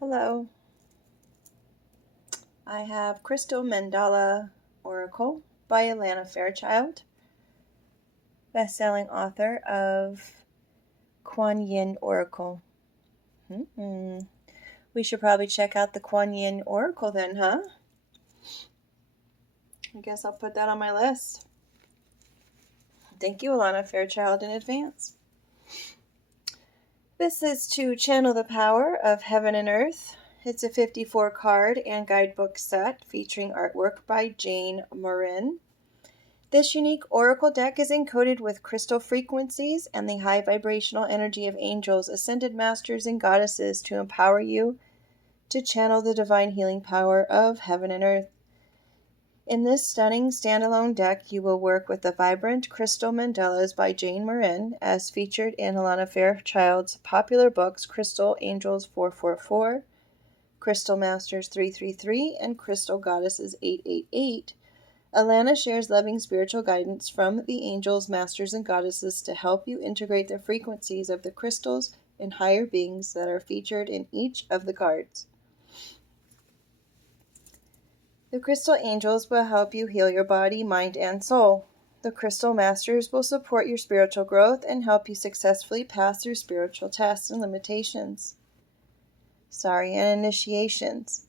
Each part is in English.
Hello, I have Crystal Mandela Oracle by Alana Fairchild, best-selling author of Kuan Yin Oracle. We should probably check out the Kuan Yin Oracle then, huh? I guess I'll put that on my list. Thank you, Alana Fairchild, in advance. This is to channel the power of heaven and earth. It's a 54 card and guidebook set featuring artwork by Jane Morin. This unique oracle deck is encoded with crystal frequencies and the high vibrational energy of angels, ascended masters, and goddesses to empower you to channel the divine healing power of heaven and earth. In this stunning standalone deck, you will work with the vibrant crystal mandalas by Jane Morin, as featured in Alana Fairchild's popular books Crystal Angels 444, Crystal Masters 333, and Crystal Goddesses 888. Alana shares loving spiritual guidance from the angels, masters, and goddesses to help you integrate the frequencies of the crystals and higher beings that are featured in each of the cards. The crystal angels will help you heal your body, mind, and soul. The crystal masters will support your spiritual growth and help you successfully pass through spiritual tests and limitations. And initiations.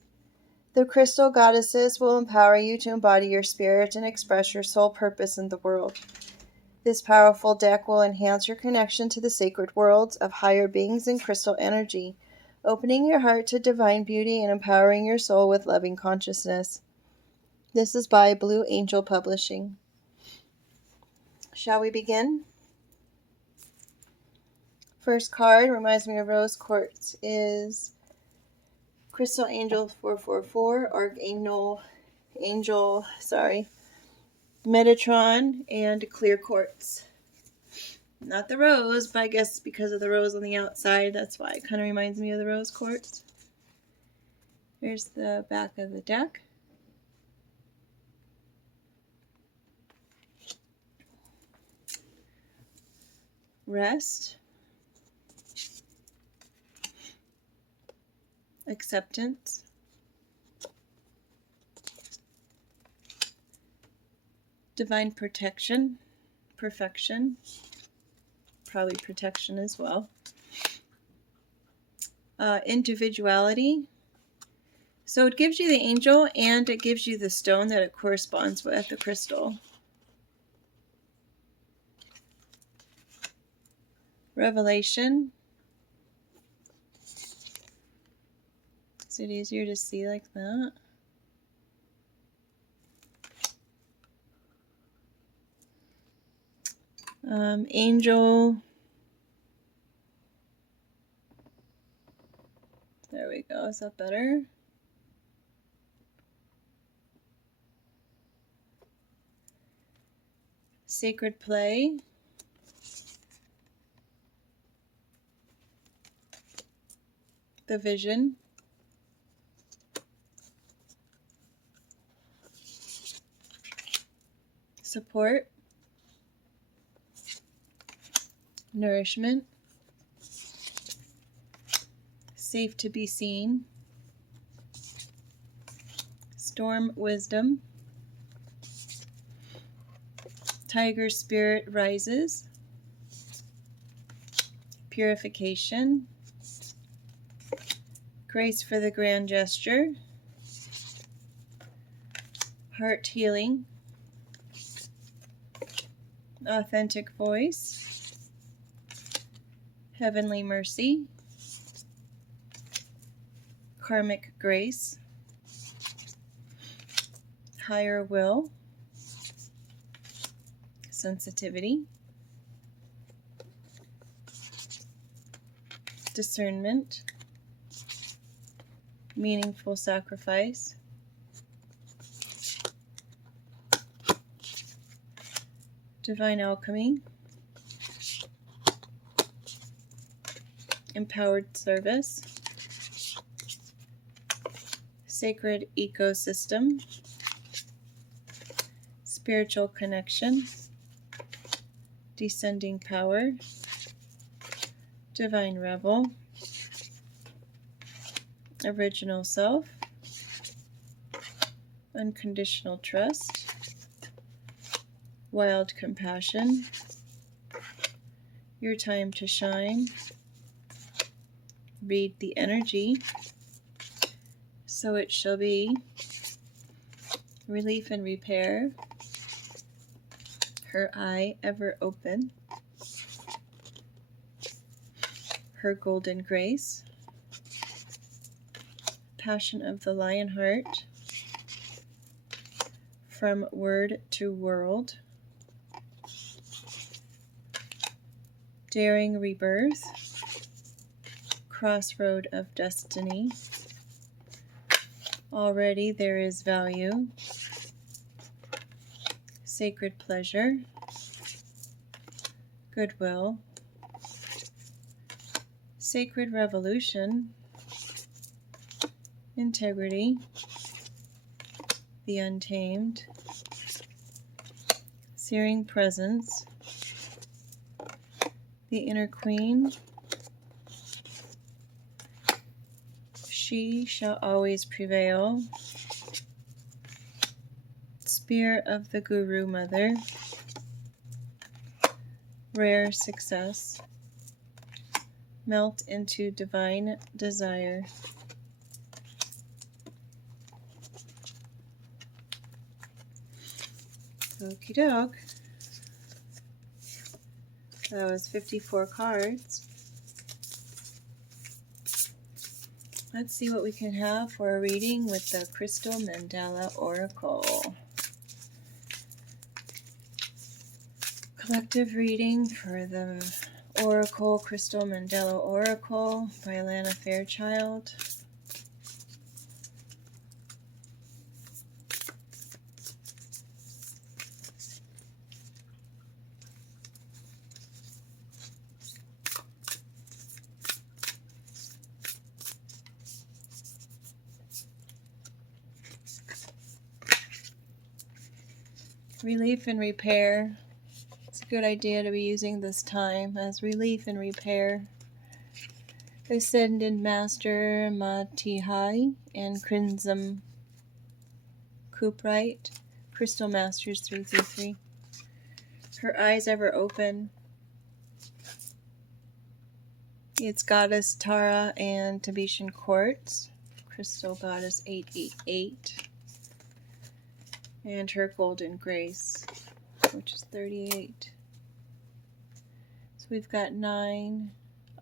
The crystal goddesses will empower you to embody your spirit and express your soul purpose in the world. This powerful deck will enhance your connection to the sacred worlds of higher beings and crystal energy, opening your heart to divine beauty and empowering your soul with loving consciousness. This is by Blue Angel Publishing. Shall we begin? First card reminds me of rose quartz is Crystal Angel 444, Archangel Metatron, and clear quartz. Not the rose, but I guess because of the rose on the outside, that's why it kind of reminds me of the rose quartz. Here's the back of the deck. Rest. Acceptance. Divine protection. Perfection. Probably protection as well. Individuality. So it gives you the angel and it gives you the stone that it corresponds with, the crystal. Revelation. Is it easier to see like that? Angel. There we go. Is that better? Sacred play. The vision. Support. Nourishment. Safe to be seen. Storm wisdom. Tiger spirit rises. Purification. Grace for the grand gesture. Heart healing. Authentic voice. Heavenly mercy. Karmic grace. Higher will. Sensitivity. Discernment. Meaningful sacrifice. Divine alchemy. Empowered service. Sacred ecosystem. Spiritual connection. Descending power. Divine revel. original self, unconditional trust, wild compassion, your time to shine, read the energy, so it shall be, relief and repair, her eye ever open, her golden grace, passion of the lion heart, from word to world, daring rebirth, crossroad of destiny, already there is value, sacred pleasure, goodwill, sacred revolution, integrity, the untamed, searing presence, the inner queen, she shall always prevail, spear of the Guru Mother, rare success, melt into divine desire, okie doke. That was 54 cards. Let's see what we can have for a reading with the Crystal Mandela Oracle. Collective reading for the Oracle, Crystal Mandela Oracle by Alana Fairchild. Relief and repair. It's a good idea to be using this time as relief and repair. Ascended Master Matihai and Crimson Cuprite. Crystal Masters 333. Her eyes ever open. It's Goddess Tara and Tibetan Quartz. Crystal Goddess 888. And her Golden Grace, which is 38. So we've got 9.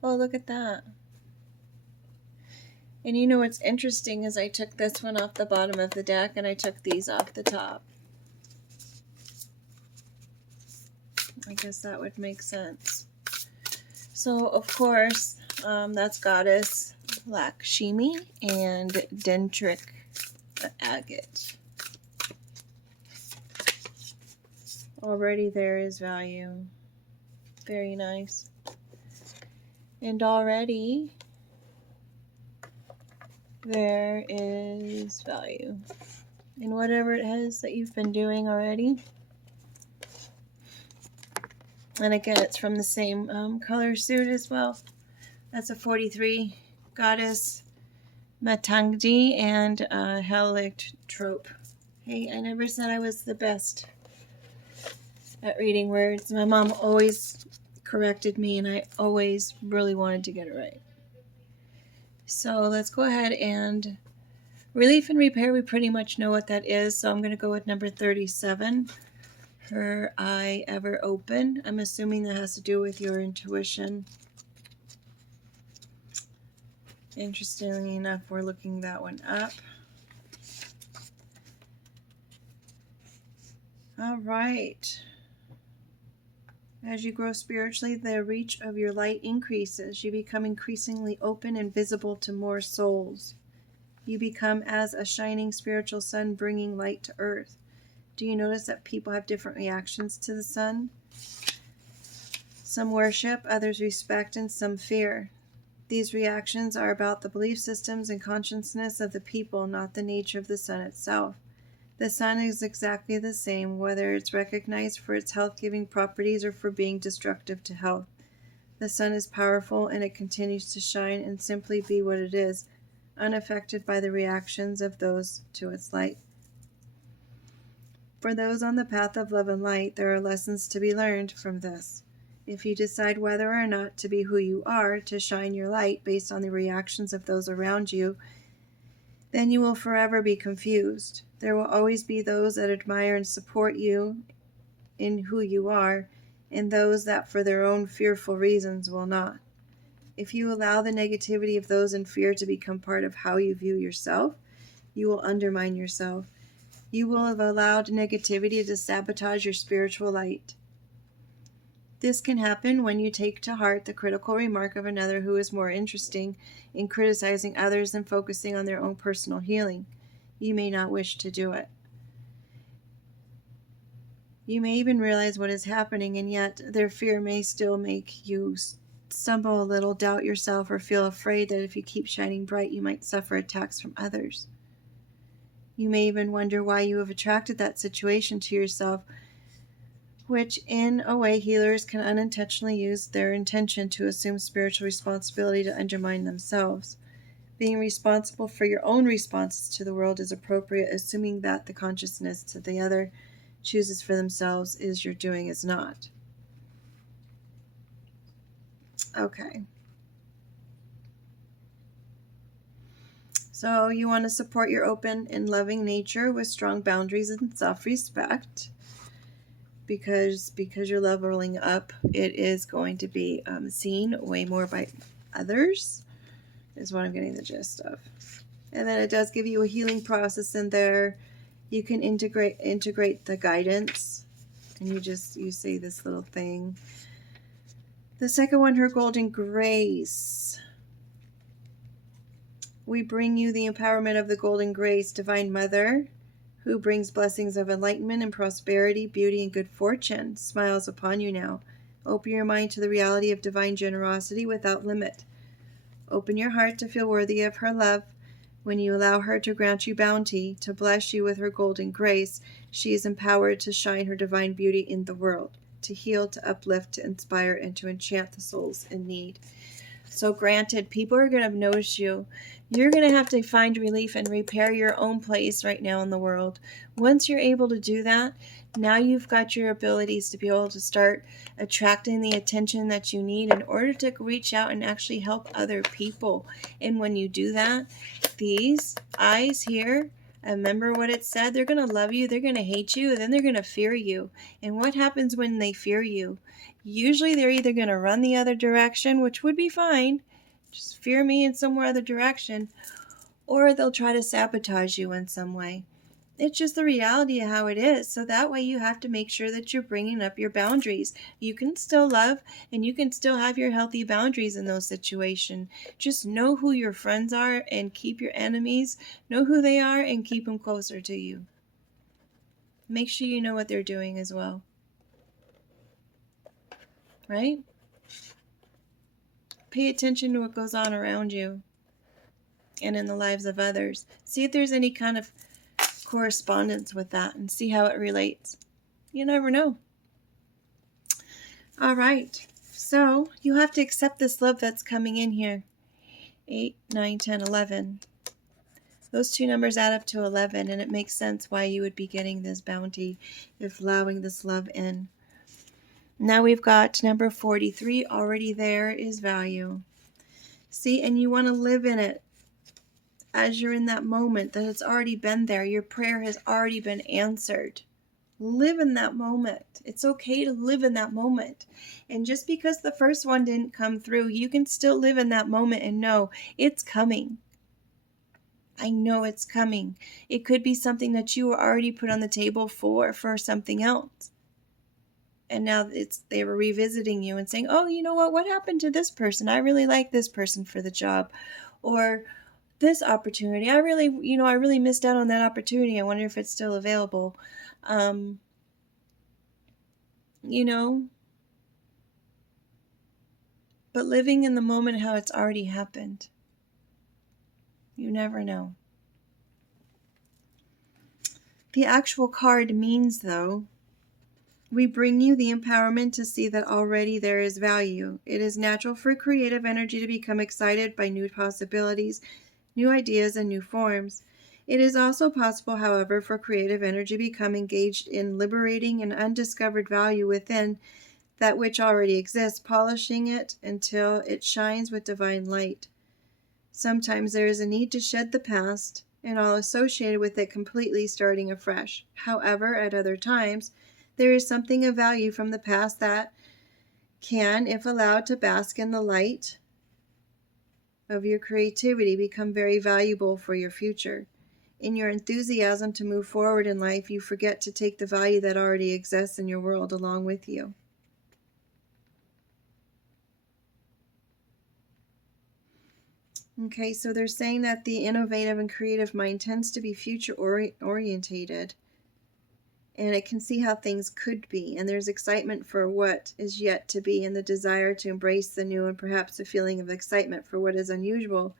Oh, look at that. And you know what's interesting is I took this one off the bottom of the deck and I took these off the top. I guess that would make sense. So, of course, that's Goddess Lakshmi and Dendric Agate. Already there is value. Very nice. And already there is value in whatever it is that you've been doing already. And again, it's from the same color suit as well. That's a 43. Goddess Matangji and Helictrope. Hey, I never said I was the best at reading words. My mom always corrected me and I always really wanted to get it right. So let's go ahead and relief and repair. We pretty much know what that is. So I'm going to go with number 37. Her eye ever open. I'm assuming that has to do with your intuition. Interestingly enough, we're looking that one up. All right. As you grow spiritually, the reach of your light increases. You become increasingly open and visible to more souls. You become as a shining spiritual sun bringing light to earth. Do you notice that people have different reactions to the sun? Some worship, others respect, and some fear. These reactions are about the belief systems and consciousness of the people, not the nature of the sun itself. The sun is exactly the same, whether it's recognized for its health-giving properties or for being destructive to health. The sun is powerful and it continues to shine and simply be what it is, unaffected by the reactions of those to its light. For those on the path of love and light, there are lessons to be learned from this. If you decide whether or not to be who you are, to shine your light based on the reactions of those around you, then you will forever be confused. There will always be those that admire and support you in who you are, and those that for their own fearful reasons will not. If you allow the negativity of those in fear to become part of how you view yourself, you will undermine yourself. You will have allowed negativity to sabotage your spiritual light. This can happen when you take to heart the critical remark of another who is more interesting in criticizing others than focusing on their own personal healing. You may not wish to do it. You may even realize what is happening, and yet their fear may still make you stumble a little, doubt yourself, or feel afraid that if you keep shining bright, you might suffer attacks from others. You may even wonder why you have attracted that situation to yourself, which in a way healers can unintentionally use their intention to assume spiritual responsibility to undermine themselves. Being responsible for your own responses to the world is appropriate, assuming that the consciousness to the other chooses for themselves is your doing is not. Okay. So you want to support your open and loving nature with strong boundaries and self-respect, because you're leveling up, it is going to be seen way more by others, is what I'm getting the gist of. And then it does give you a healing process in there. You can integrate the guidance, and you say this little thing. The second one, her golden grace. We bring you the empowerment of the golden grace, Divine Mother, who brings blessings of enlightenment and prosperity, beauty, and good fortune, smiles upon you now. Open your mind to the reality of divine generosity without limit. Open your heart to feel worthy of her love. When you allow her to grant you bounty, to bless you with her golden grace, she is empowered to shine her divine beauty in the world, to heal, to uplift, to inspire, and to enchant the souls in need. So granted, people are going to notice you. You're going to have to find relief and repair your own place right now in the world. Once you're able to do that, now you've got your abilities to be able to start attracting the attention that you need in order to reach out and actually help other people. And when you do that, these eyes here, remember what it said, they're going to love you, they're going to hate you, and then they're going to fear you. And what happens when they fear you? Usually they're either going to run the other direction, which would be fine, just fear me in some other direction, or they'll try to sabotage you in some way. It's just the reality of how it is. So that way you have to make sure that you're bringing up your boundaries. You can still love, and you can still have your healthy boundaries in those situations. Just know who your friends are and keep your enemies. Know who they are and keep them closer to you. Make sure you know what they're doing as well. Right? Pay attention to what goes on around you and in the lives of others. See if there's any kind of correspondence with that and see how it relates. You never know. All right. So you have to accept this love that's coming in here. 8, 9, 10, 11. Those two numbers add up to 11, and it makes sense why you would be getting this bounty if allowing this love in. Now we've got number 43 already there is value. See, and you want to live in it as you're in that moment that it's already been there. Your prayer has already been answered. Live in that moment. It's okay to live in that moment. And just because the first one didn't come through, you can still live in that moment and know it's coming. I know it's coming. It could be something that you were already put on the table for something else. And now they were revisiting you and saying, oh, you know what happened to this person? I really like this person for the job. Or this opportunity. I really missed out on that opportunity. I wonder if it's still available. But living in the moment how it's already happened. You never know. The actual card means, though, we bring you the empowerment to see that already there is value. It is natural for creative energy to become excited by new possibilities, new ideas, and new forms. It is also possible, however, for creative energy to become engaged in liberating an undiscovered value within that which already exists, polishing it until it shines with divine light. Sometimes there is a need to shed the past and all associated with it completely, starting afresh. However, at other times, there is something of value from the past that can, if allowed to bask in the light of your creativity, become very valuable for your future. In your enthusiasm to move forward in life, you forget to take the value that already exists in your world along with you. Okay, so they're saying that the innovative and creative mind tends to be future orientated, and it can see how things could be, and there's excitement for what is yet to be, and the desire to embrace the new, and perhaps a feeling of excitement for what is unusual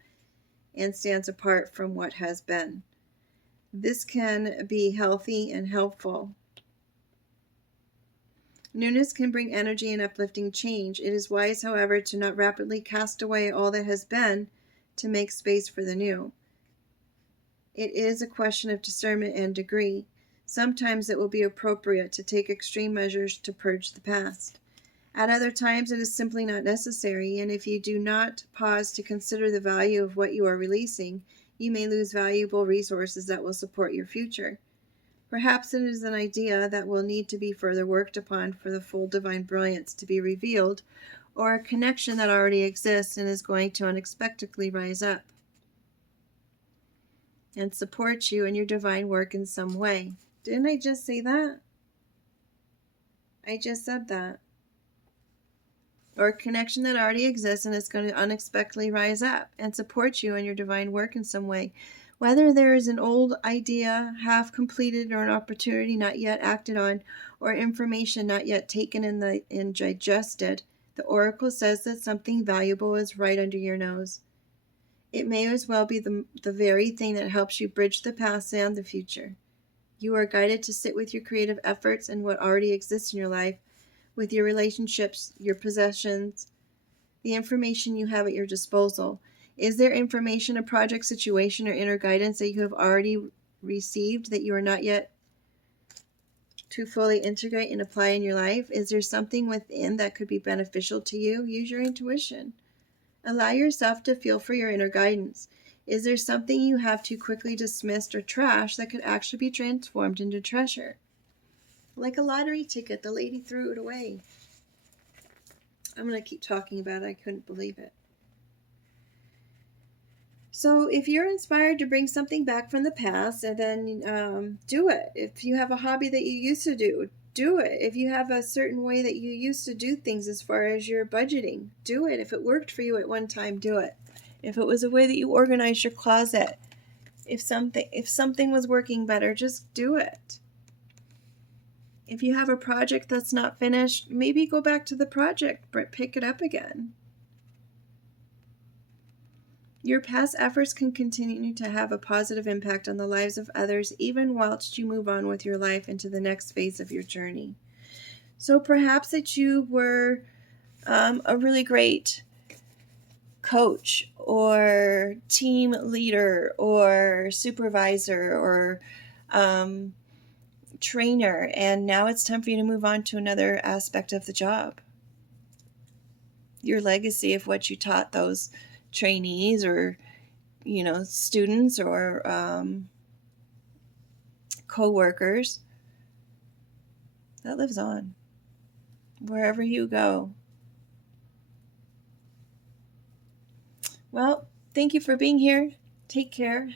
and stands apart from what has been. This can be healthy and helpful. Newness can bring energy and uplifting change. It is wise, however, to not rapidly cast away all that has been to make space for the new. It is a question of discernment and degree. Sometimes it will be appropriate to take extreme measures to purge the past. At other times, it is simply not necessary, and if you do not pause to consider the value of what you are releasing, you may lose valuable resources that will support your future. Perhaps it is an idea that will need to be further worked upon for the full divine brilliance to be revealed, or a connection that already exists and is going to unexpectedly rise up and support you in your divine work in some way. Didn't I just say that? I just said that. Or a connection that already exists and is going to unexpectedly rise up and support you in your divine work in some way. Whether there is an old idea half completed, or an opportunity not yet acted on, or information not yet taken and digested, the oracle says that something valuable is right under your nose. It may as well be the very thing that helps you bridge the past and the future. You are guided to sit with your creative efforts and what already exists in your life, with your relationships, your possessions, the information you have at your disposal. Is there information, a project, situation, or inner guidance that you have already received that you are not yet to fully integrate and apply in your life? Is there something within that could be beneficial to you? Use your intuition. Allow yourself to feel for your inner guidance. Is there something you have too quickly dismissed or trashed that could actually be transformed into treasure? Like a lottery ticket, the lady threw it away. I'm going to keep talking about it. I couldn't believe it. So if you're inspired to bring something back from the past, then do it. If you have a hobby that you used to do it. If you have a certain way that you used to do things as far as your budgeting, do it. If it worked for you at one time, do it. If it was a way that you organized your closet, if something was working better, just do it. If you have a project that's not finished, maybe go back to the project, but pick it up again. Your past efforts can continue to have a positive impact on the lives of others, even whilst you move on with your life into the next phase of your journey. So perhaps that you were a really great coach or team leader or supervisor or trainer, and now it's time for you to move on to another aspect of the job. Your legacy of what you taught those trainees or students or co-workers, that lives on wherever you go. Well, thank you for being here. Take care.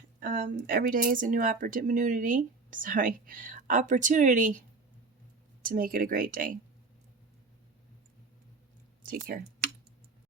Every day is a new opportunity to make it a great day. Take care.